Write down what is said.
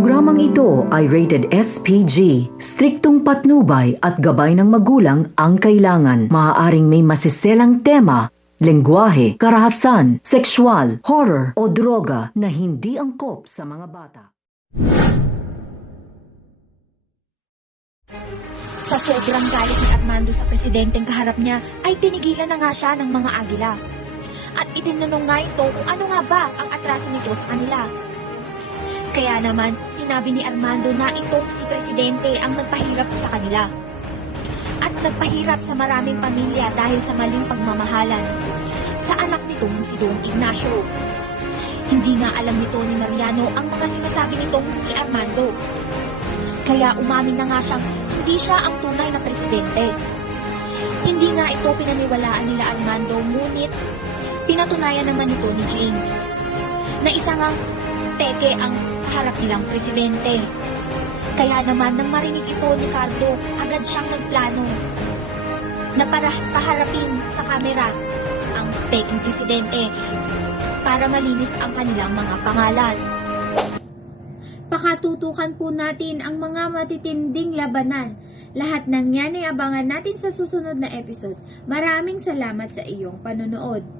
programang ito ay rated SPG. Striktong patnubay at gabay ng magulang ang kailangan. Maaaring may masiselang tema, lengguwahe, karahasan, sexual, horror o droga na hindi angkop sa mga bata. Sa sobrang galit ni Armando sa presidenteng kaharap niya, ay tinigilan na nga siya ng mga agila. At itinanong nga ito kung ano nga ba ang atraso nito sa kanila. Kaya naman, sinabi ni Armando na itong si presidente ang nagpahirap sa kanila. At nagpahirap sa maraming pamilya dahil sa maling pagmamahalan sa anak nitong si Don Ignacio. Hindi nga alam nito ni Mariano ang mga sinasabi nitong ni Armando. Kaya umamin na nga siyang hindi siya ang tunay na presidente. Hindi nga ito pinaniwalaan nila Armando, ngunit pinatunayan naman ito ni James na isa ngang teke ang harap nilang presidente. Kaya naman nang marinig ito ni Cardo, agad siyang nagplano na para paharapin sa kamera ang peking presidente para malinis ang kanilang mga pangalan. Pakatutukan po natin ang mga matitinding labanan. Lahat ng yan ay abangan natin sa susunod na episode. Maraming salamat sa iyong panonood.